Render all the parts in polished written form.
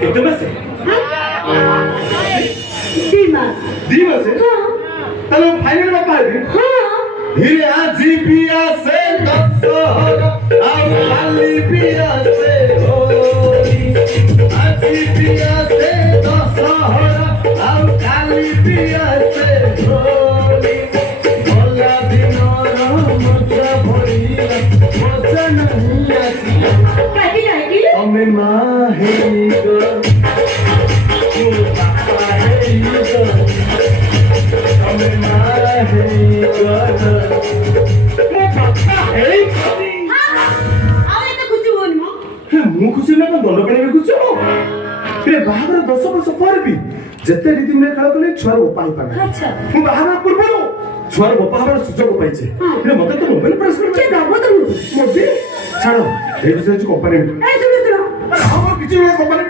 କେତେ ମାସେ? ଦି ମାସେ? ତାହେଲେ ଫାଇନାଲ ବାପା ହେବି? ହିରେ ଆଜି ବି ଆସେ ଦଶହରା ଆଉ କାଲି ବି ଆସେ ହୋଲି। ଆଜି ବି ଆସେ ଦଶହରା ଆଉ କାଲି ବି ଆସେ ହୋଲି। ଗଲା ଦିନର ମଜା ଭରିଲା ମଜା ନାହିଁ ଆଜି। ତମେ ମା ହେଇଗଲ ତୁ ବାପା ହେଇଗଲ ତମେ ମା ହେଇଗଲ ମୋ ବାପା ହେଇଗଲି। ମୁଁ ଖୁସି ନା ଦଣ୍ଡ ପାଣିରେ ଖୁସି ହବ। ବାହାଘର 10 ବର୍ଷ ପରେ ବି ଯେତେ ରୀତିମରେ ଖେଳ କଲେ ଛୁଆର ବୋପା ହେଇପାରେ। ମୁଁ ବାହାଘର ପୂର୍ବରୁ ଛୁଆର ବୋପା ହବାର ସୁଯୋଗ ପାଇছে। ମତେ ତ ମୋବାଇଲ ପ୍ରେସ୍ କରି ମୋଦି ଛାଡ଼ ଏଇ ବିଷୟ ହଉଛି କମ୍ପାନୀ କିଛି କମ୍ପାନୀ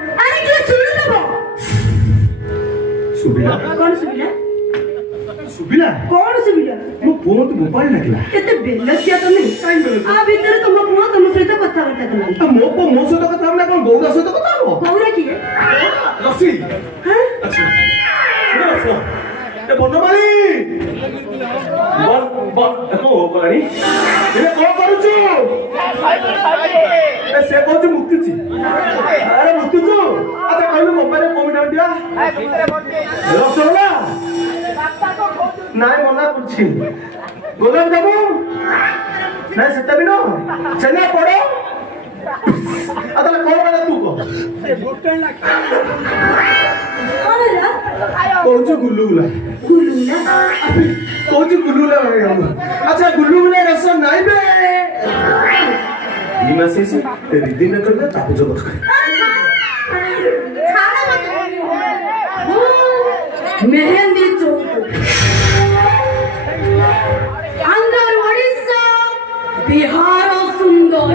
ସୁବିଲା ସୁବିଲା କଣ ସୁବିଲା? ମୋ ପୁଅ ମତେ ମୋବାଇଲ ଲାଗିଲା। କେତେ ବେଲଜ୍ୟା ତମେ। ଆ ଭିତରେ ତମ ପୁଅ ତମ ସହିତ କଥାବାର୍ତ୍ତା କଲାନି। ମୋ ପୁଅ ମୋ ସହିତ କଥା ହବ ନା କଣ ଗୌରା ସହିତ କଥା ହବ? ଗୌରା କିଏ? ରସି। ଆଚ୍ଛା ଏ ବନମାଳି କଣ କରୁଛୁ? ସେ କହୁଛି ମୁତୁଛି। ଆରେ ମୁତୁଛୁ? ଆଚ୍ଛା କହିଲୁ ମୋବାଇଲ କମିଟା ରସଗୋଲା ନାଇଁ ମନା କରୁଛି। ଗୋଲାପ ଜାମୁ ନାଇଁ ସେଟା ବି ନୁହଁ। ଛେନା ପୋଡ଼ ତାହେଲେ କଣ ମାନେ ତୁ କହ? କହୁଛୁ ଗୁଲୁଗୁଲା କହୁଛୁ ଗୁଲୁଗୁଲା। ଆଚ୍ଛା ଗୁଲୁଗୁଲା ରସ ନାଇଁ ବେ ଦି ମାସ ହେଇଛି ରିଦିନ କରିଲେ ତାକୁ ଜବତ କରି मेहंदी चौक अंदर ओडिशा बिहार सुंदर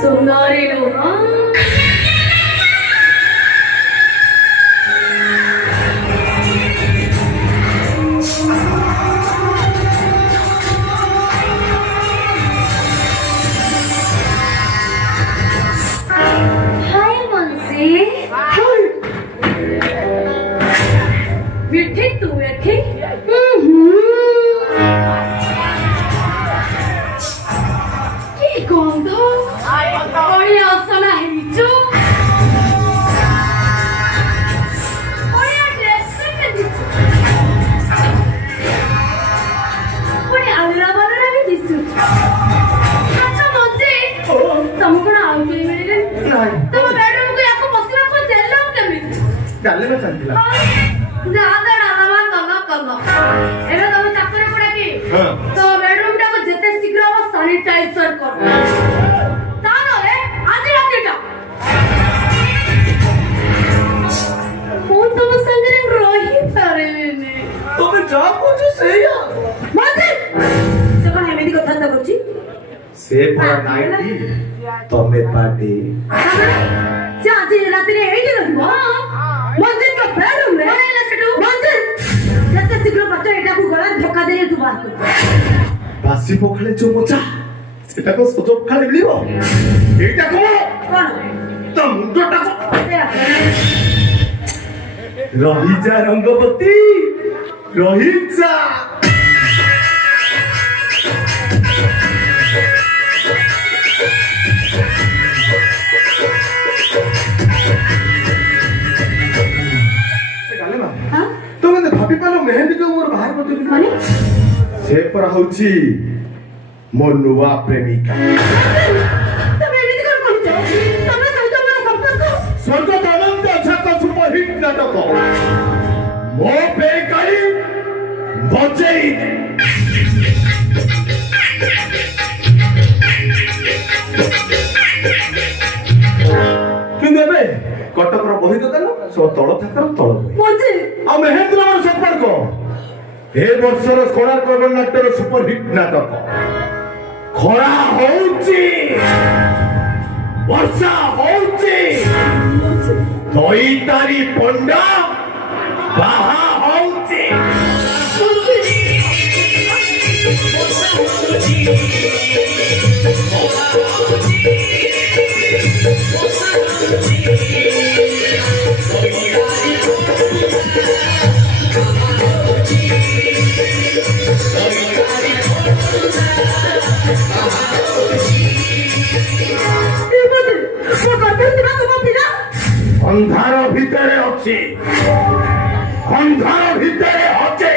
सुंदरी लोहा से पड़ा नाइटी तमे पार्टी से आज रात रे एई रहबो मंदिर का बेडरूम रे मंदिर जते शीघ्र बच्चा एटा को गला धक्का दे तू बात कर बासी पखले जो मोचा सेटा को सजो खाली मिलिबो एटा को कोन त मुंडटा को रही जा रंगवती रही जा मेहंदी को मोर बाहर कर देबी माने से पर होची मोर नुवा प्रेमिका तमे एमिति कोन कहछ तमे सहित मोर संपर्क स्वर्ग अनंत छक सुपर हिट नाटक मो पे करी बचई किंतु बे कटकर बही दोकान सब तळ थाकर तळ मोजे आ महेंद्र मन संपर्क ए वर्षर कोणार्क नाट्यर सुपर हिट नाटक खरा होउची वर्षा होउची दईतारी पंडा बाहा होउची मोजे ଅନ୍ଧାର ଭିତରେ ଅଛି ଅନ୍ଧାର ଭିତରେ ଅଛି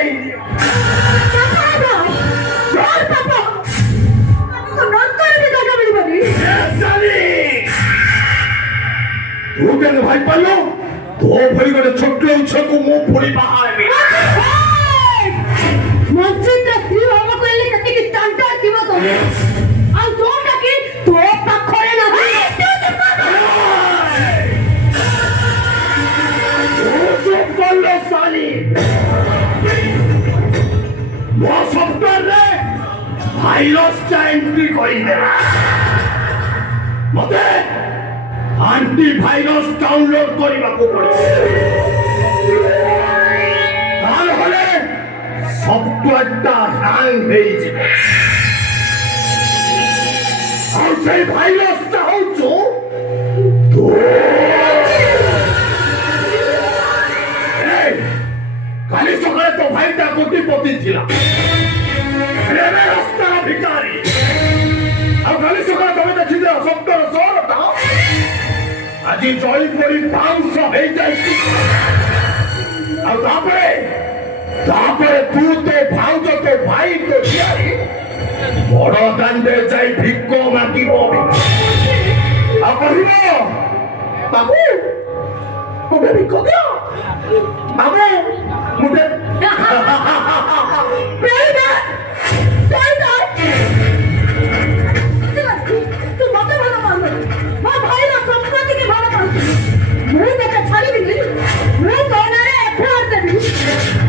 ତୁ କେମିତି ଭାଇ ପାରିଲୁ ତୋ ଭଳି ଗୋଟେ ଛୋଟ ଛୁଆକୁ ମୁଁ ପୁଣି ବାହା ହେବି ମଞ୍ଜିତ ସ୍ତ୍ରୀ ହବାକୁ ହେଲେ ସେତିକି ଚଣ୍ଡ ଥିବ ତମେ ଆଉ ଯୋଉଟା କି ତୋ ପାଖରେ ନାହିଁ ଚୁପ୍ କଲ ସାଲି ମୋ ସଫ୍ଟୱେରରେ ଭାଇରସଟା ଏଣ୍ଟ୍ରି କରିଦେଲା ମତେ ଆଣ୍ଟିଭାଇରସ ଡାଉନଲୋଡ କରିବାକୁ ପଡିବ ତାହେଲେ ସଫ୍ଟୱେରଟା ହ୍ୟାଙ୍ଗ ହେଇଯିବ ଆଉ ସେଇ ଭାଇରସଟା ହଉଛୁ ତୁ କାଲି ସକାଳେ ତୋ ଭାଇଟା କୋଟିପତି ଥିଲା ଏବେ ରାସ୍ତାର ଭିକାରୀ ଆଉ କାଲି ସକାଳେ ତମେ ଦେଖିଦିଅ ସଫ୍ଟୱେର ସହରଟା ଆଜି ଜଳି ପୋଡ଼ି ପାଉଁଶ ହେଇଯାଇଛି ଆଉ ତାପରେ ତୁ ତୋ ଭାଉଜ ତୋ ଭାଇ ତୋ ଝିଆରୀ ବଡ ଦାଣ୍ଡେ ଯାଇ ଭିକ ମାଗିବ ଆଉ କହିବ ବାବୁ ଗୋଟେ ଭିକ ଦିଅ ବାବୁ ଗୋଟେ ତୁ ମତେ ଭଲ ପାଉନୁ ମୋ ଭାଇର ସମ୍ପତ୍ତି କି ଭଲ ପାଉଛୁ ମୁଁ ତତେ ଛାଡ଼ିବିନି ମୁଁ ତୋ ନାଁରେ ଏଫଆଇଆର ଦେବି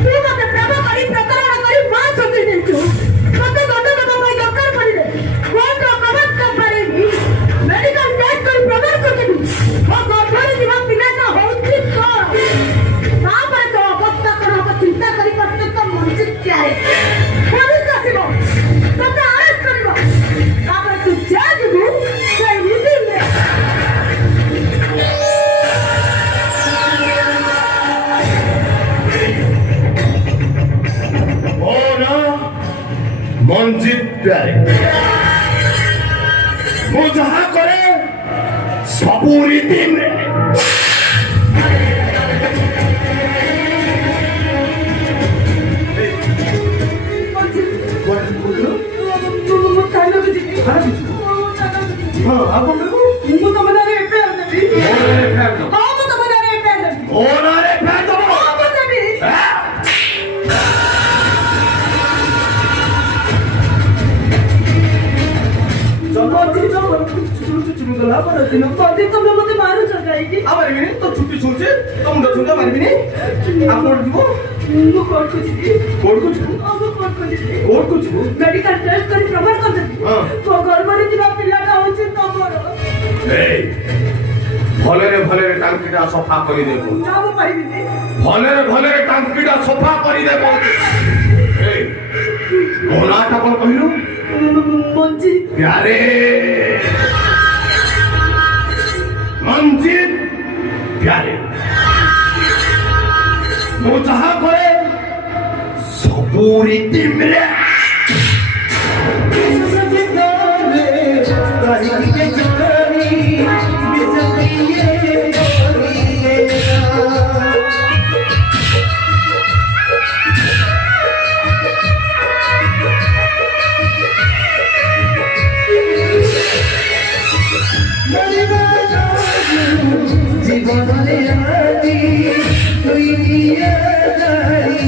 ତୁ ମତେ ପ୍ରେମ କରି ପ୍ରତାରଣା କରି ମା ସତେଇ ଦେଇଛୁ ମତେ ଦଣ୍ଡ ଦେବା ପାଇଁ ଦରକାର ପଡ଼ିଲେ କୋର୍ଟର କବାଟ କରିପାରିବି ମେଡିକାଲ ଟେଷ୍ଟ କରି ପ୍ରମାଣ କରିଦେବି ମୋ ଗର୍ଭରେ ଥିବା ପିଲାଟା ହଉଛି ତୋର ତାପରେ ତୋ ଅବସ୍ଥା କଣ ହବ ଚିନ୍ତା କରିପାରୁଛୁ ତ ମଞ୍ଜି ତିଆରି ପୋଲିସ ଆସିବ ତତେ ଆରେଷ୍ଟ କରିବ ତାପରେ ତୁ ଯା ଯିବୁ ସେଇ ରିଜିମରେ ମୋ ନାଁ ମଞ୍ଜିତ ପ୍ୟାରେ ମୁଁ ଯାହା କରେ ସବୁ ରୀତିରେ ମୁଁ ତମ ନାଁରେ ଏଫଆଇଆର ଦେବି ହଁ ମୁଁ ତମ ନାଁରେ ଏଫଆଇଆର ଦେବି ମୋ ନାଁରେ ଫେର ଦେବ ହଁ ମୁଁ ଦେବି ମଞ୍ଜି ତମେ ମତେ ମାରୁଛ କାହିଁକି ତ ଛୁଟି ଛୁଞ୍ଚେ ତ ମୁଣ୍ଡ ଛୁଞ୍ଚା ମାରିବିନି ଆପଣ ଯିବ ମୁଁ କୋର୍ଟକୁ ଯିବି କୋର୍ଟକୁ ଯିବୁ ହଁ ମୁଁ କୋର୍ଟକୁ ଯିବି କୋର୍ଟକୁ ଯିବୁ ମେଡିକାଲ ଟେଷ୍ଟ କରି ପ୍ରମାଣ କରିଦେବି ହଁ। ମୋ ଗର୍ଭରେ ଥିବା ପିଲାଟା ହଉଛି ତମର ଭଲରେ ଟାଙ୍କିଟା ସଫା କରିଦେବୁ ନା ମୁଁ ପାରିବିନି ଭଲରେ ଟାଙ୍କିଟା ସଫା କରିଦେବୁ ମୋ ନାଁଟା କଣ କହିଲୁ ମଞ୍ଜି ପ୍ୟାରେ ମଞ୍ଜିତ ପ୍ୟାରେ ମୁଁ ଯାହା କରେ ସବୁ ରୀତିରେ জীবনে আদি তুই নিয়ে দাঁড়িয়ে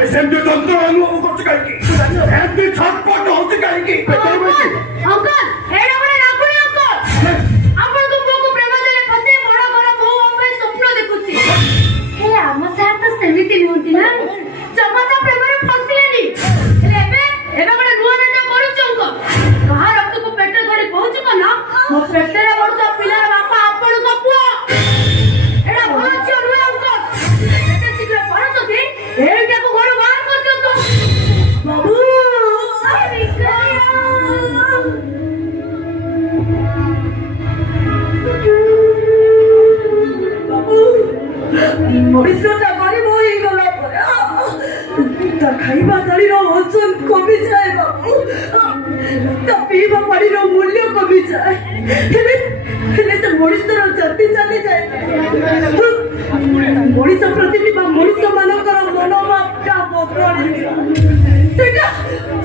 अरे सेम जो तंत्र अनुभव करछ काई की एमती छटपट होछ काई की अंकल एडा बडा नाकुनी अंकल आपण तो पुओ प्रेम देले फसे बड़ घर बो अम्मे स्वप्न देखुची हे हम साथ तो सेमिति नहुती ना जमाता प्रेम रे फसिलेनी हेले एबे बडा नुआ नाटक करूछ अंकल कहा रक्त को पेट धरि पहुंच को ना मो पेट रे बड़ तो पिला बापा आपण को पुओ एडा भल छ नुआ अंकल एते शीघ्र परत दे एटा को घर बाहर कर दियो तो बाबू अरे ମଣିଷଟା ଗରିବ ହେଇଗଲା ପରେ ତା ଖାଇବା ଥାଳିର ଓଜନ କମିଯାଏ ବାବୁ ତା ପିଇବା ପାଣିର ମୂଲ୍ୟ କମିଯାଏ ହେଲେ ସେ ମଣିଷର ଜାତି ଚାଲିଯାଏ ମଣିଷ ପ୍ରତି ବା ମଣିଷ ମାନଙ୍କର ମନୋଭାବଟା ବଦଳିଯାଏ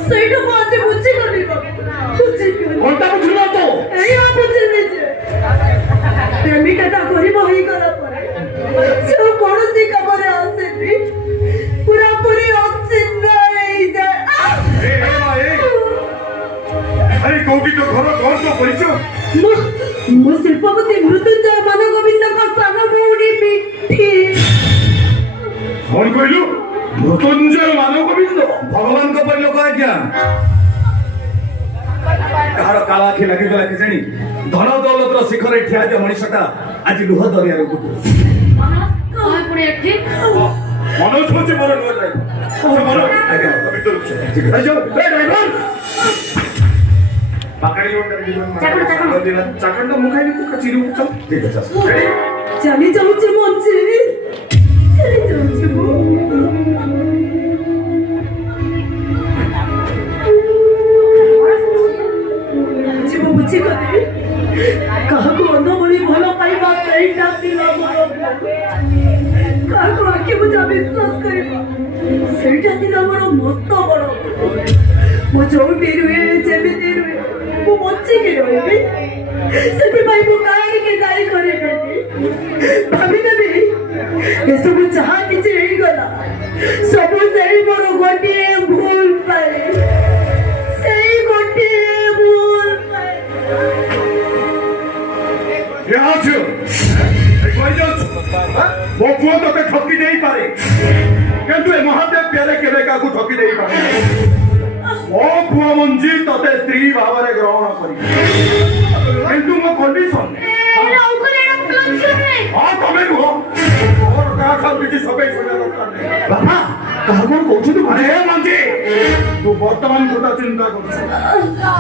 ସେଇଟା ମୁଁ ଆଜି ବୁଝିଗଲି ଏଇଆ ବୁଝିଲି ଯେ ପ୍ରେମିକାଟା ଗରିବ ହେଇଗଲା ପରେ ସେ କୌଣସି କାମରେ ଆସେନି ପୁରାପୁରି ଅଚିହ୍ନା ହେଇଯାଏ अरे कोटी तो घर कौन तो परिचय ମୁଁ ଶିଳ୍ପପତି ମୃତ୍ୟୁଞ୍ଜୟ ମାନଗୋବିନ୍ଦଙ୍କ ସାନ ଭଉଣୀ ମିଠି कौन कहलु मृत्युंजय मानव गोविंद भगवान को पर लोक आज्ञा कहार काला आखि लगी गला कि जानी धन दौलत शिखर ठिया जे मनीषटा आज लुह दरिया रे गुटु କଣ ପୁଣି ଏଠି मनोज होचे मोर नुआ जाय मनोज आज्ञा भीतर ठीक है जाओ ए ड्राइवर पाकड़ी चाकण तो मुखाई को कचिरू चल ठीक है चल रेडी ଚାଲି ଯାଉଛି ମଞ୍ଚେ ଚାଲି ଯାଉଛି ମୁଁ ଆଜି ମୁଁ ବୁଝିଗଲି କାହାକୁ ଅନ୍ଧଭଳି ଭଲ ପାଇବା ସେଇଟା ଥିଲା ମୋର କାହାକୁ ଆଖି ବୁଝା ବିଶ୍ୱାସ କରିବା ସେଇଟା ଥିଲା ମୋର ମସ୍ତ ବଡ଼ ମୁଁ ଯୋଉଠି ରୁହେ ଯେମିତି ରୁହେ ମୁଁ ବଞ୍ଚିକି ରହିବି ସେଥିପାଇଁ ମୁଁ କାହିଁକି ଦାୟୀ କରିବେନି ଭାବିନେବି ଏସବୁ ଯାହା କିଛି ହେଇଗଲା ସବୁ ସେଇ ମୋର ଗୋଟିଏ ଭୁଲ ପାଇଁ ସେଇ ଗୋଟିଏ ଭୁଲ ପାଇଁ यहाँ छो कोई जो वो पुओ तो ठकी नहीं पारे किंतु ए महादेव प्यारे केबे का को ठकी नहीं पारे ओ पुओ मंजी तते स्त्री भावरे ग्रहण करी किंतु मो कंडीशन हां तमे हो और का सब किछि सबे सुना दरकार नहीं बाबा कहा कोन कहछु तू अरे मंजी तू वर्तमान কথা চিন্তা করছ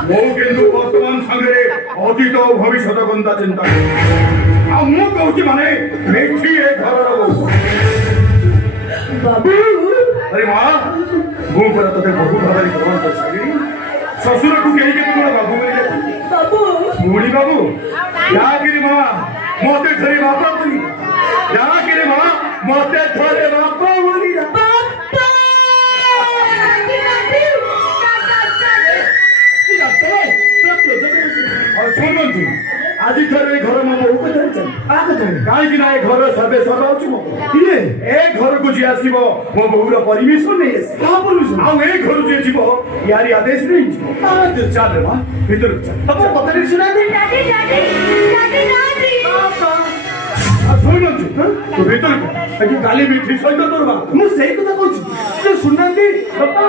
মো কিন্তু বর্তমান সঙ্গে অতীত ভবিষ্যৎ কথা চিন্তা आ मु कहूची माने मेठी ए घरर बाबू अरे मां मु पर तते बहुत भारी ग्रहण कर सकी ससुर को केही के तोरा बाबू मेरे बाबू मुड़ी बाबू या गिरी मां मोते थरी बापा बोली या गिरी मां मोते थरे बापा बोली बापा और सुन जी आज थरे घर में बहु को धरछन आ को धरे काई कि ना ए घर सबे सरबाउछु मो ये ए घर को जे आसीबो मो बहुर परमिशन नै आसी का परमिशन आ ए घर जे जीवो यारी आदेश नै जीवो आ तो चल मां भीतर चल तब पता नहीं सुना दे दादी दादी पापा आ सुन जी तो भीतर अजी गाली मिठी सहित तोर बात मु सही কথা कहू जे सुननाती पापा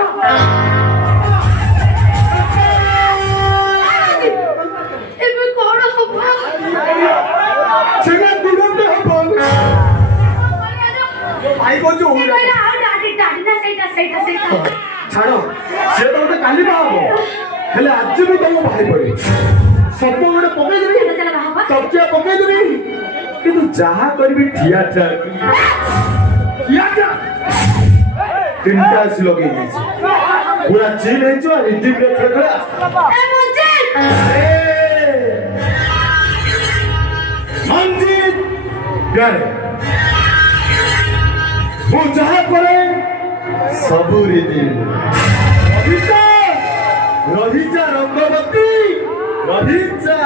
ଏବେ କଣ ହବ सेना दुरंत हबो आई को जो ସେ କହିଲା ଆଉ ଦାଦି ଦାଦି ନା ସେଇଟା ଛାଡ ସେ ତ ଗୋଟେ କାଲି ବାହାବ ହେଲେ ଆଜି ମୁଁ ତମ ଭାଇ ପଡେ ସପ ଗୋଟେ ପକେଇ ଦେବି ଚାଲ ବାହାବା ତକିଆ ପକେଇ ଦେବି କିନ୍ତୁ ଯାହା କରିବି ଠିଆ ଠିଆ ତିନିଟା ଆସି ଲଗେଇ ଦେଇଛି ପୁରା ଚିଲ୍ ହେଇଛୁ ଆଉ ରିଦିମରେ ଖେଳ ଏ ମଞ୍ଜି मंजिल प्यारे वो जहाँ करे सबूरी दिल रहिचा रंगवती रहिचा